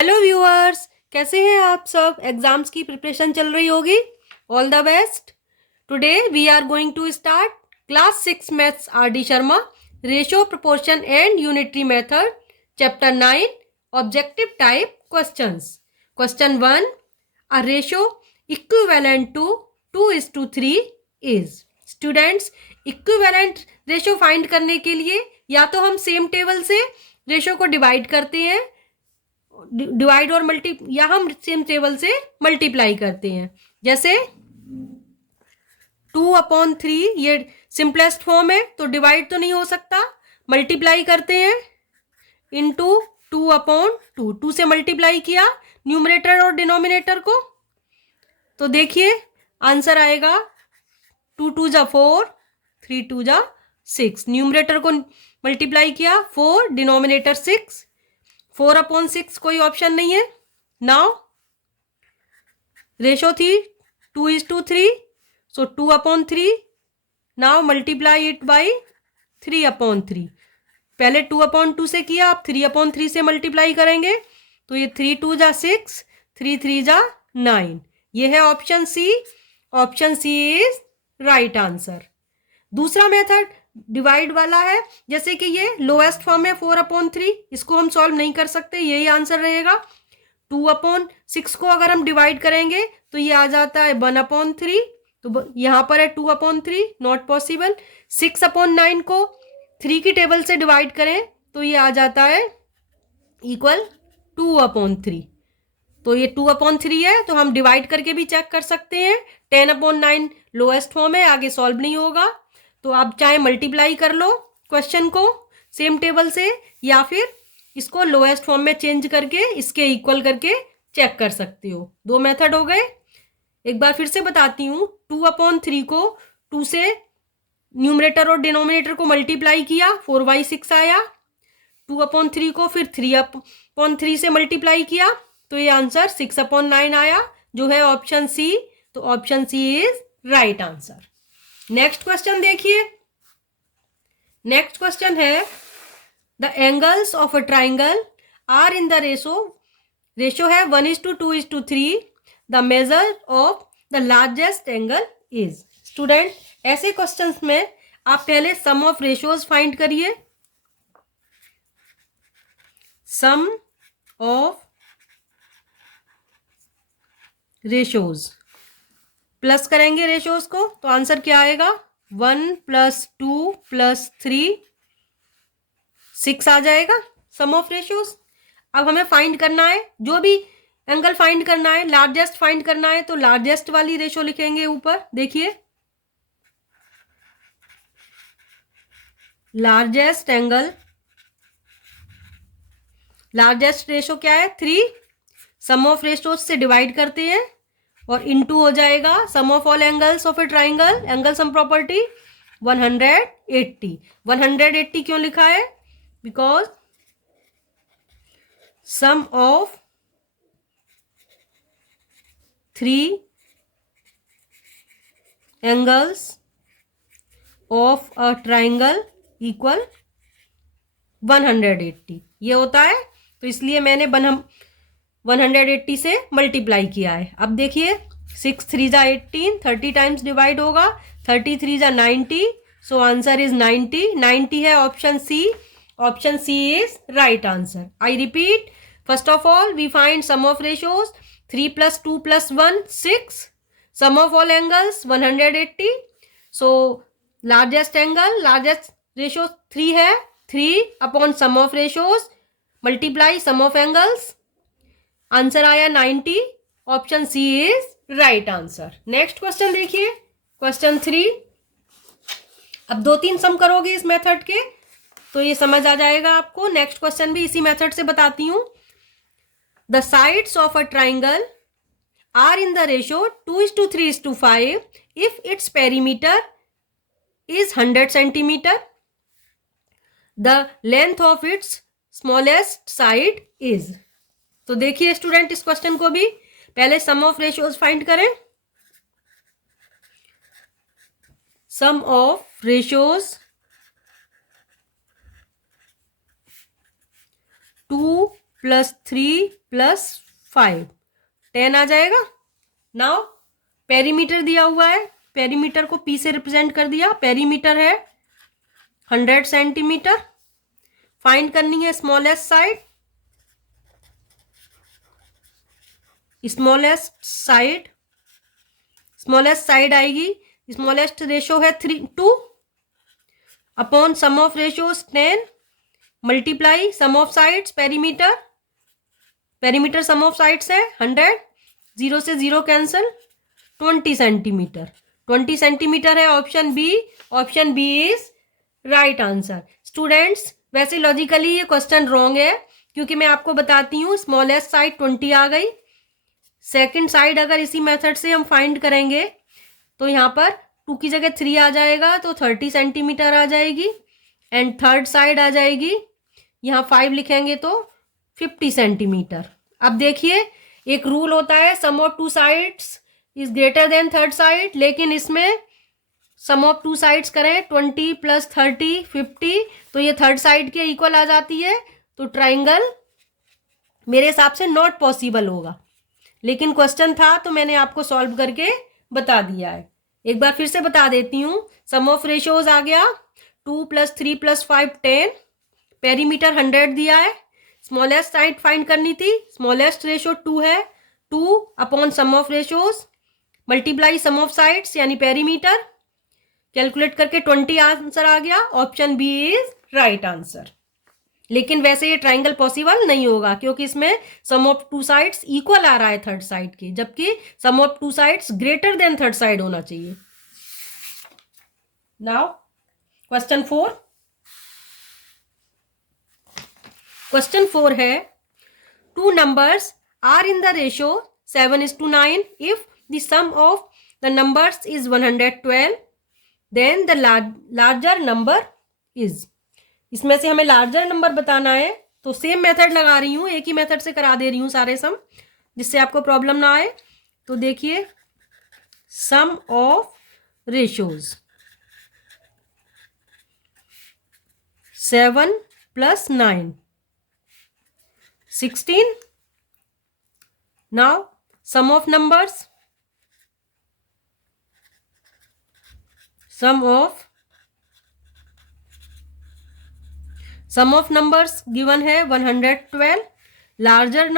Hello viewers, कैसे हैं आप सब। एग्जाम्स की प्रिपरेशन चल रही होगी। All the best. Today we are going to start class 6 maths R D Sharma, ratio proportion and unitary method, chapter 9, objective type questions. Question 1, a ratio equivalent to 2:3 is. Students, equivalent ratio find करने के लिए या तो हम same table से ratio को divide करते हैं, डिवाइड और मल्टी, या हम सेम टेबल से मल्टीप्लाई करते हैं। जैसे 2/3 ये सिंपलेस्ट फॉर्म है, तो डिवाइड तो नहीं हो सकता, मल्टीप्लाई करते हैं इनटू 2/2। 2 से मल्टीप्लाई किया न्यूमरेटर और डिनोमिनेटर को, तो देखिए आंसर आएगा 2 × 2 = 4, 3 × 2 = 6। न्यूमरेटर को मल्टीप्लाई किया 4, डिनोमिनेटर 6, 4/6 कोई ऑप्शन नहीं है। नाउ रेशो थी 2:3, सो 2/3। Now multiply it by 3/3। पहले 2/2 से किया, अब 3/3 से मल्टीप्लाई करेंगे, तो ये 3 × 2 = 6, 3 × 3 = 9। ये है option C. Option C is right answer. दूसरा मेथड डिवाइड वाला है, जैसे कि ये लोएस्ट फॉर्म है 4/3, इसको हम सॉल्व नहीं कर सकते, यही आंसर रहेगा। 2/6 को अगर हम डिवाइड करेंगे तो ये आ जाता है 1/3, तो यहाँ पर है 2/3, नॉट पॉसिबल। 6/9 को 3 की टेबल से डिवाइड करें तो ये आ जाता है इक्वल 2/3, तो ये 2/3 है, तो हम डिवाइड करके भी चेक कर सकते हैं। 10/9 लोएस्ट फॉर्म है, आगे सॉल्व नहीं होगा, तो आप चाहे मल्टीप्लाई कर लो क्वेश्चन को सेम टेबल से, या फिर इसको लोएस्ट फॉर्म में चेंज करके इसके इक्वल करके चेक कर सकते हो। दो मेथड हो गए। एक बार फिर से बताती हूँ, 2/3 को 2 से न्यूमरेटर और डिनोमिनेटर को मल्टीप्लाई किया, 4/6 आया। 2/3 को फिर 3/3 से मल्टीप्लाई किया, तो ये आंसर 6/9 आया, जो है ऑप्शन सी। तो option C is right answer. Next question देखिए। नेक्स्ट क्वेश्चन है, the angles of a triangle are in the ratio है 1:2:3। The measure of the largest angle is. Student, ऐसे क्वेश्चंस में आप पहले सम ऑफ रेशियोज फाइंड करिए। Sum of ratios, plus करेंगे ratios को, तो आंसर क्या आएगा, 1 + 2 + 3 6 आ जाएगा सम ऑफ रेशियोज। अब हमें फाइंड करना है, जो भी एंगल फाइंड करना है, लार्जेस्ट फाइंड करना है, तो लार्जेस्ट वाली रेशो लिखेंगे ऊपर। देखिए लार्जेस्ट एंगल, लार्जेस्ट रेशो क्या है, 3। सम ऑफ रेशोज से डिवाइड करते हैं और इनटू हो जाएगा sum of all angles of a triangle, angle sum property 180। 180 क्यों लिखा है, because sum of 3 angles of a triangle equal 180 ये होता है, तो इसलिए मैंने 180 से मल्टीप्लाई किया है। अब देखिए 6 × 3 = 18, 30 टाइम्स डिवाइड होगा, 33 × 90, सो आंसर इज 90। 90 है option C. Option C is right answer. I repeat, first of all we find sum of ratios, 3 + 2 + 1 6, sum of all angles 180, so largest angle, largest ratio 3 है, 3/सम of ratios multiply sum of angles, answer आया 90। Option C is right answer. Next question देखिए, question 3। अब 2-3 सम करोगे इस method के तो ये समझ आ जाएगा आपको। नेक्स्ट क्वेश्चन भी इसी मेथड से बताती हूं। The sides of a triangle are in the ratio 2:3:5 if its perimeter is 100 centimetre. The length of its smallest side is. तो देखिए स्टूडेंट, इस क्वेश्चन को भी पहले सम ऑफ रेशियोज फाइंड करें। सम ऑफ रेशियोज 2 प्लस 3 प्लस 5 10 आ जाएगा। Now perimeter दिया हुआ है, पेरीमीटर को पी से रिप्रेजेंट कर दिया। पेरीमीटर है 100 सेंटीमीटर। फाइंड करनी है स्मॉलेस्ट साइड। स्मॉलेस्ट साइड आएगी, स्मॉलेस्ट रेशो है 2 upon sum of ratios 10 multiply sum of sides perimeter sum of sides है 100, 0 से 0 कैंसल 20 सेंटीमीटर। 20 सेंटीमीटर है option B is right answer. Students वैसे लॉजिकली ये क्वेश्चन रॉन्ग है, क्योंकि मैं आपको बताती हूँ स्मॉलेस्ट साइड 20 आ गई। सेकंड साइड अगर इसी मेथड से हम फाइंड करेंगे तो यहाँ पर 2 की जगह 3 आ जाएगा, तो 30 सेंटीमीटर आ जाएगी। एंड थर्ड साइड आ जाएगी, यहाँ 5 लिखेंगे तो 50 सेंटीमीटर। अब देखिए एक रूल होता है sum of 2 sides is greater than third side, लेकिन इसमें सम ऑफ 2 साइड्स करें 20 प्लस 30 50, तो ये थर्ड साइड के इक्वल आ जाती है। तो ट्राइंगल मेरे हिसाब से नॉट पॉसिबल होगा, लेकिन क्वेश्चन था तो मैंने आपको सॉल्व करके बता दिया है। एक बार फिर से बता देती हूँ। सम ऑफ रेशोज आ गया 2 प्लस 3 प्लस 5 10, पेरीमीटर 100 दिया है। स्मॉलेस्ट साइड फाइंड करनी थी, स्मॉलेस्ट रेशो 2 है, 2 upon sum of ratios multiply sum of sides यानी पेरीमीटर, कैलकुलेट करके 20 आंसर आ गया। Option B is right answer. लेकिन वैसे ये ट्राइंगल पॉसिबल नहीं होगा, क्योंकि इसमें सम ऑफ 2 साइड्स इक्वल आ रहा है थर्ड साइड के, जबकि sum of 2 sides greater than third side होना चाहिए। Now question 4। क्वेश्चन 4 है 2 numbers are in the ratio 7:9 if the sum of the numbers is 112 then the larger number is। इसमें से हमें लार्जर नंबर बताना है, तो सेम मेथड लगा रही हूँ, एक ही मेथड से करा दे रही हूँ सारे सम, जिससे आपको प्रॉब्लम ना आए। तो देखिए sum of ratios 7 plus 9 16। Now sum of numbers, sum of numbers given है 112। लार्जर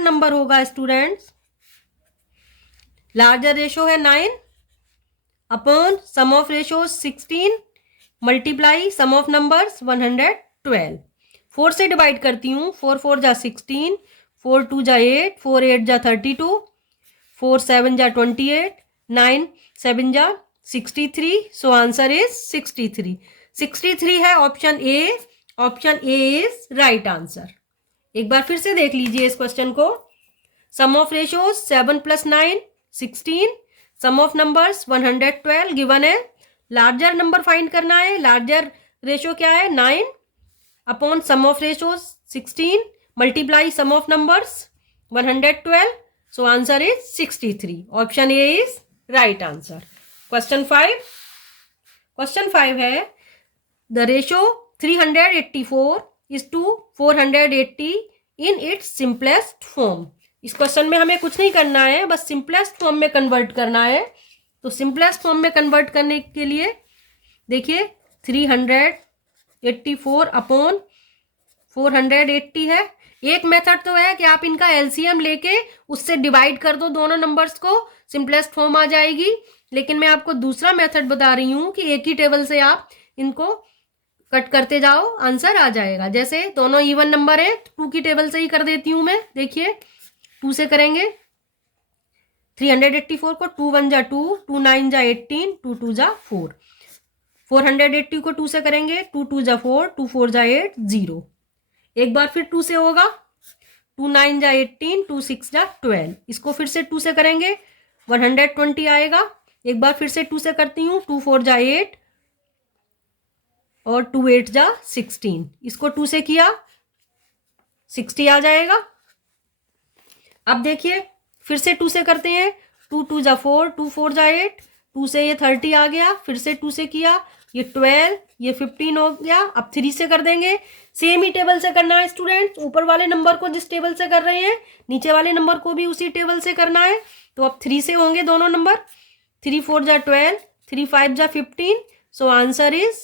नंबर होगा स्टूडेंट्स, लार्जर रेशो है 9 upon sum of ratio 16 multiply sum of numbers 112। 4 से डिवाइड करती हूँ, 4 4 जा 16, 4 2 जा 8, 4 8 जा 32, 4 7 जा 28, 9 7 जा 63। सो आंसर इज 63। 63 है option A is right answer. एक बार फिर से देख लीजिए इस क्वेश्चन को। Sum of ratios 7 plus 9 16, sum of numbers 112 given है। लार्जर नंबर फाइंड करना है, लार्जर रेशो क्या है 9 upon sum of ratios 16 multiply sum of numbers 112। So answer is 63। Option A is right answer. Question 5 है the ratio 384 is to 480 in its simplest form. इस question में हमें कुछ नहीं करना है, बस सिंपलेस्ट फॉर्म में कन्वर्ट करना है। तो सिंपलेस्ट फॉर्म में कन्वर्ट करने के लिए देखिए 384 अपॉन 480 है। एक मेथड तो है कि आप इनका एलसीएम लेके उससे डिवाइड कर दो दोनों नंबर्स को, सिंपलेस्ट फॉर्म आ जाएगी। लेकिन मैं आपको दूसरा मेथड बता रही हूँ कि एक ही टेबल से आप इनको कट करते जाओ, आंसर आ जाएगा। जैसे दोनों इवन नंबर है, 2 की टेबल से ही कर देती हूँ मैं। देखिए 2 से करेंगे 384 को 2 1 जा 2, 2 9 जा 18, 2 2 जा 4। 480 को 2 से करेंगे 2 2 जा 4, 2 4 जा 8 0। एक बार फिर 2 से होगा 2 9 जा 18, 2 6 जा 12। इसको फिर से 2 से करेंगे 120 आएगा। एक बार फिर से 2 से करती हूँ 2 4 जा 8 और 2 8 जा 16। इसको 2 से किया 60 आ जाएगा। अब देखिए फिर से 2 से करते हैं 2 2 जा 4, 2 4 जा 8, 2 से ये 30 आ गया। फिर से 2 से किया ये 12, ये 15 हो गया। अब 3 से कर देंगे। सेम ही टेबल से करना है स्टूडेंट्स, ऊपर वाले नंबर को जिस टेबल से कर रहे हैं नीचे वाले नंबर को भी उसी टेबल से करना है। तो अब 3 से होंगे दोनों नंबर। 3 4 जा 12, 3 5 जा 15। सो आंसर इज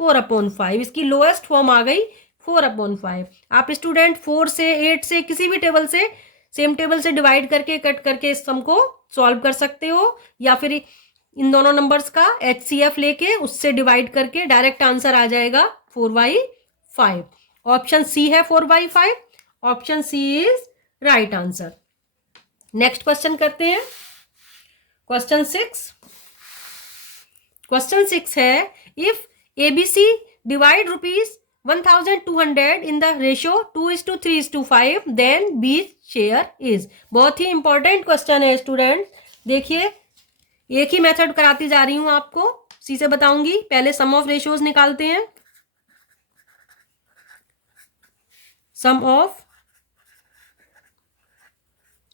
4/5। इसकी लोएस्ट फॉर्म आ गई 4/5। आप स्टूडेंट 4 से 8 से किसी भी टेबल से सेम टेबल से डिवाइड करके कट करके इस सम को सॉल्व कर सकते हो, या फिर इन दोनों नंबर्स का HCF लेके उससे डिवाइड करके डायरेक्ट आंसर आ जाएगा 4/5। ऑप्शन सी है 4/5। Option C is right answer. Next question करते हैं। क्वेश्चन 6। क्वेश्चन 6 है if ABC divide ₹1,200 in the ratio 2:3:5 then B share is. बहुत ही इंपॉर्टेंट क्वेश्चन है स्टूडेंट। देखिए एक ही मेथड कराती जा रही हूं आपको, सी से बताऊंगी। पहले सम ऑफ रेशियोज निकालते हैं। सम ऑफ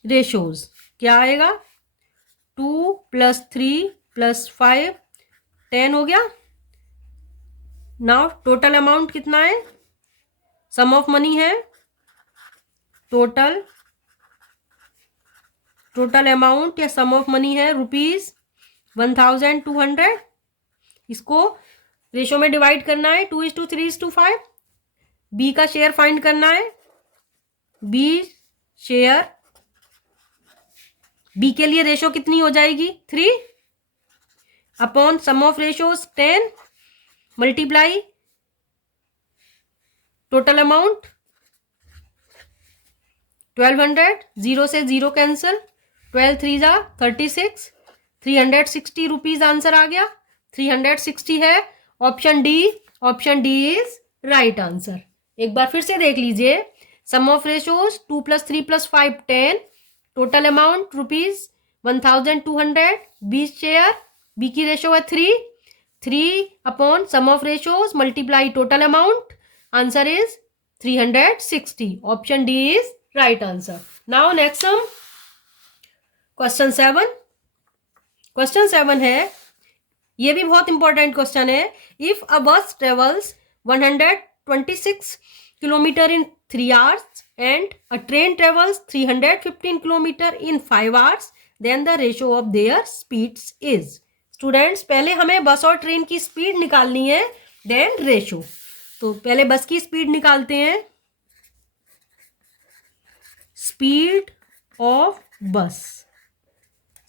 रेशियोज क्या आएगा? 2 + 3 + 5 10 हो गया। नाउ टोटल अमाउंट कितना है? सम ऑफ मनी है टोटल अमाउंट या सम ऑफ मनी है ₹1,200। इसको रेशो में डिवाइड करना है 2:3:5। बी का शेयर फाइंड करना है। बी शेयर, बी के लिए रेशो कितनी हो जाएगी? 3 upon sum of ratios 10 multiply total amount 1200। 0 से 0 कैंसिल। 12 3 जा 36। 360 रुपीज आंसर आ गया। 360 है। Option D. Option D is right answer. एक बार फिर से देख लीजिए। Sum of ratios 2 + 3 + 5 10। Total amount ₹1,200। 20 share, B की रेशो है 3 upon sum of ratios multiply total amount. Answer is 360। Option D is right answer. Now next sum question 7। Question 7 है, ये भी बहुत इंपॉर्टेंट क्वेश्चन है। If a bus travels 126 kilometre in 3 hours and a train travels 315 kilometre in 5 hours, then the ratio of their speeds is। Students पहले हमें बस और train की स्पीड निकालनी है, देन रेशो। तो पहले बस की स्पीड निकालते हैं। स्पीड ऑफ बस,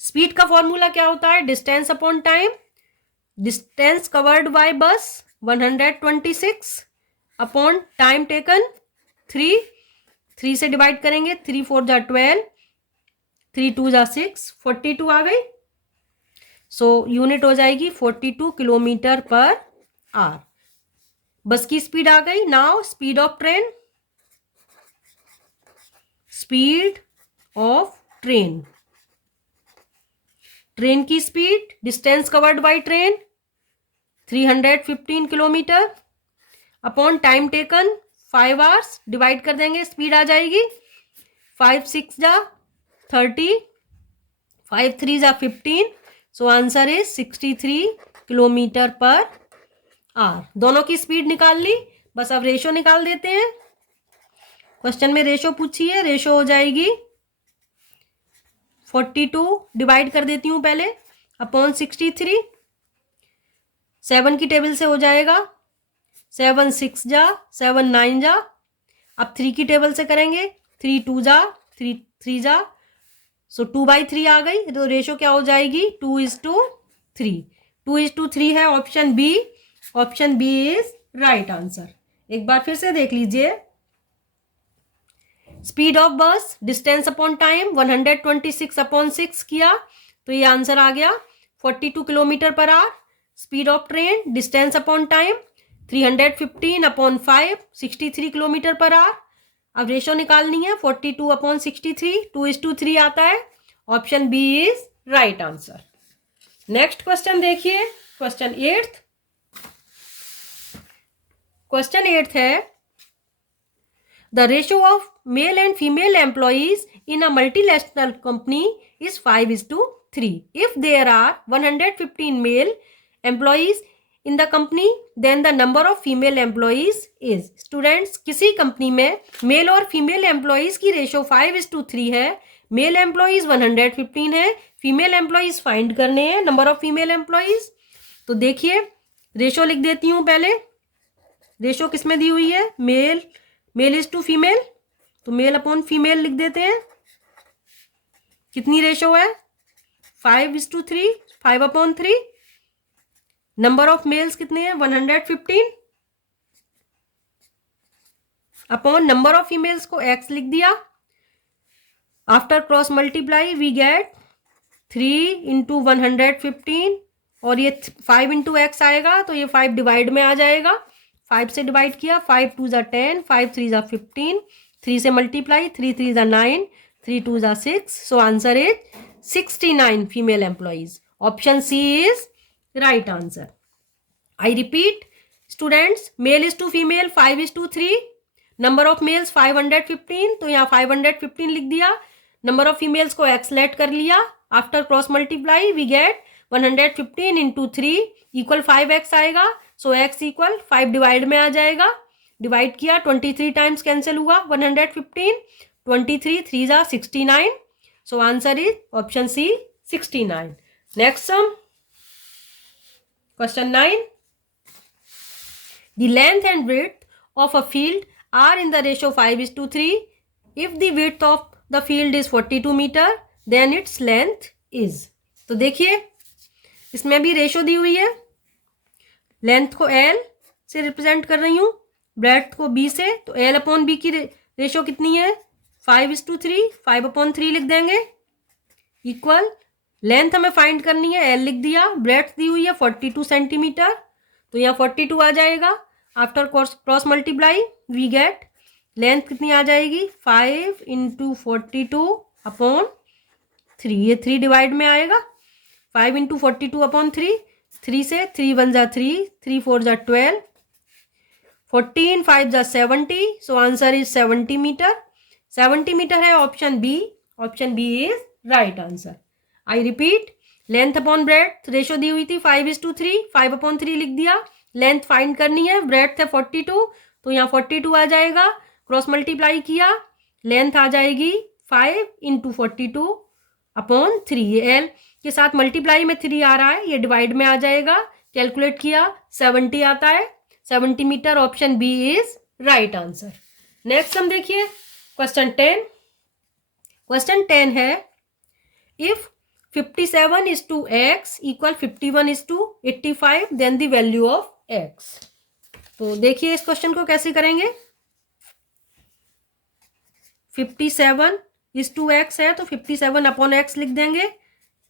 स्पीड का फॉर्मूला क्या होता है? Distance upon time. Distance covered bye बस 126 अपॉन टाइम टेकन 3 से डिवाइड करेंगे। 3 4 जा 12, 3 2 जा 6, 42 आ गई। सो यूनिट हो जाएगी 42 किलोमीटर पर आवर। बस की स्पीड आ गई। Now speed of train. Speed of train, train की speed, distance covered by train 315 kilometre upon time taken 5 hours, divide कर देंगे, स्पीड आ जाएगी 5 6 जा 30, 5 3 जा 15। सो answer is 63 kilometre per our. दोनों की स्पीड निकाल ली, बस अब रेशो निकाल देते हैं। क्वेश्चन में रेशो पूछी है, रेशो हो जाएगी 42 डिवाइड कर देती हूं पहले अपॉन 63। 7 की टेबल से हो जाएगा 7 6 जा 7 9 जा। अब 3 की टेबल से करेंगे 3 2 जा 3 जा। सो 2/3 आ गई। तो रेशो क्या हो जाएगी? 2:3। 2:3 है option B. Option B is right answer. एक बार फिर से देख लीजिए। Speed of bus, distance upon time 126 upon 6 किया तो ये आंसर आ गया 42 kilometre per hour. Speed of train, distance upon time 315 upon 5 63 kilometre per hour. अब रेशो निकालनी है 42 अपॉन 63, 2:3 आता है। Option B is right answer. Next question देखिए, क्वेश्चन 8। क्वेश्चन 8 है the ratio of male and female employees in a multinational company is 5:3 if there are 115 male employees in the company then the number of female employees is. Students, किसी company में mail और female employees की ratio 5:3 है, mail employees 115 है, female employees find करने हैं, number of female employees. तो देखिए रेशो लिख देती हूँ पहले। रेशो किस में दी हुई है? मेल इज टू फीमेल, तो मेल अपॉन फीमेल लिख देते हैं। कितनी रेशो है? 5:3, 5/3। नंबर ऑफ मेल्स कितने हैं? 115 अपॉन नंबर ऑफ फीमेल्स को x लिख दिया। After cross multiply we get 3 × 115 और ये 5 × x आएगा तो ये 5 डिवाइड में आ जाएगा। 5 से डिवाइड किया, 5 2 ज़ा 10, 5 3 ज़ा 15, 3 से मल्टीप्लाई, 3 3 ज़ा 9, 3 2 ज़ा 6। So answer is 69 female employees. Option C is right answer. I repeat students, male is to female 5:3, number of males 515, तो यहाँ 515 लिख दिया। नंबर ऑफ फीमेल्स को x लेट कर लिया। After cross multiply we get 115 × 3 equal 5x आएगा। सो x equal 5 divide में आ जाएगा। डिवाइड किया, 23 टाइम्स कैंसिल हुआ 115, 23 3 ज़ा 69। So answer is option C 69। Next sum, question 9। The length and width of a field are in the ratio 5:3. If the width of the field is 42 meter, then its length is। तो देखिए इसमें भी ratio दी हुई है। Length को L से represent कर रही हूँ, ब्रेड्थ को B से, तो L अपॉन B की रेशो कितनी है? 5:3, 5/3 लिख देंगे इक्वल। लेंथ हमें फाइंड करनी है, L लिख दिया। ब्रेड्थ दी हुई है 42 सेंटीमीटर, तो यहाँ 42 आ जाएगा। After cross multiply we get length कितनी आ जाएगी? 5 × 42/3। ये 3 डिवाइड में आएगा। 5 × 42/3, 3 से 3 1 ज़ा 3, 3 4 ज़ा 12, 14 5 ज़ा 70। So answer is 70 metre. 70 metre है option B. Option B is right answer. I repeat, length upon breadth ratio दी हुई थी 5:3, 5/3 लिख दिया। लेंथ फाइंड करनी है, ब्रेड्थ है 42, तो यहाँ 42 आ जाएगा। क्रॉस मल्टीप्लाई किया, लेंथ आ जाएगी 5 × 42/3। ये एल के साथ मल्टीप्लाई में 3 आ रहा है, ये डिवाइड में आ जाएगा। कैलकुलेट किया 70 आता है। 70 metre option B is right answer. Next हम देखिए क्वेश्चन 10। क्वेश्चन 10 है, if 57:x equal 51:85 then the value of x। तो देखिए इस क्वेश्चन को कैसे करेंगे। 57:x है तो 57/x लिख देंगे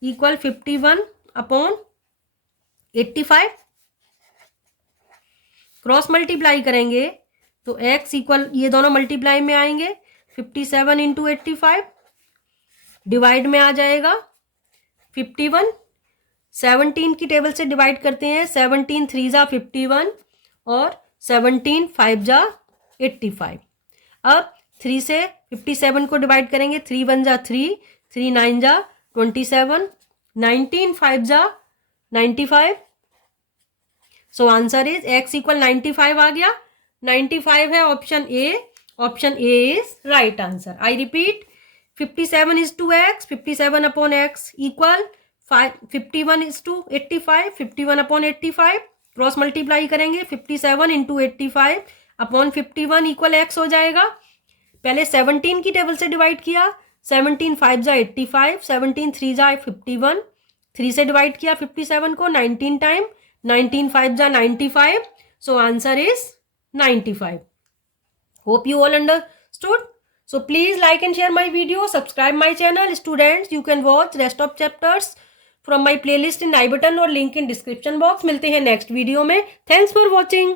इक्वल 51/85। क्रॉस मल्टीप्लाई करेंगे तो x इक्वल, ये दोनों मल्टीप्लाई में आएंगे, 57 × 85 डिवाइड में आ जाएगा 51। 17 की टेबल से डिवाइड करते हैं, 17 3 ज़ा 51 और 17 5 ज़ा 85। अब 3 से 57 को डिवाइड करेंगे, 3 1 ज़ा 3, 3 9 ज़ा 27, 19 5 ज़ा 95। सो आंसर इज x इक्वल 95 आ गया। 95 है option A. Option A is right answer. I repeat, 57:x, 57/x equal 51:85, 51/85। Cross multiply करेंगे, 57 × 85/51 इक्वल x हो जाएगा। पहले 17 की टेबल से डिवाइड किया, 17 5 ज़ा 85, 17 3 ज़ा 51, 3 से डिवाइड किया 57 को 19 टाइम, 19 5 ज़ा 95। सो answer is 95। Hope you all understood. So please like and share my video, subscribe my channel. Students, you can watch rest of chapters from my playlist in I button और link in description box. मिलते हैं next video में. Thanks for watching.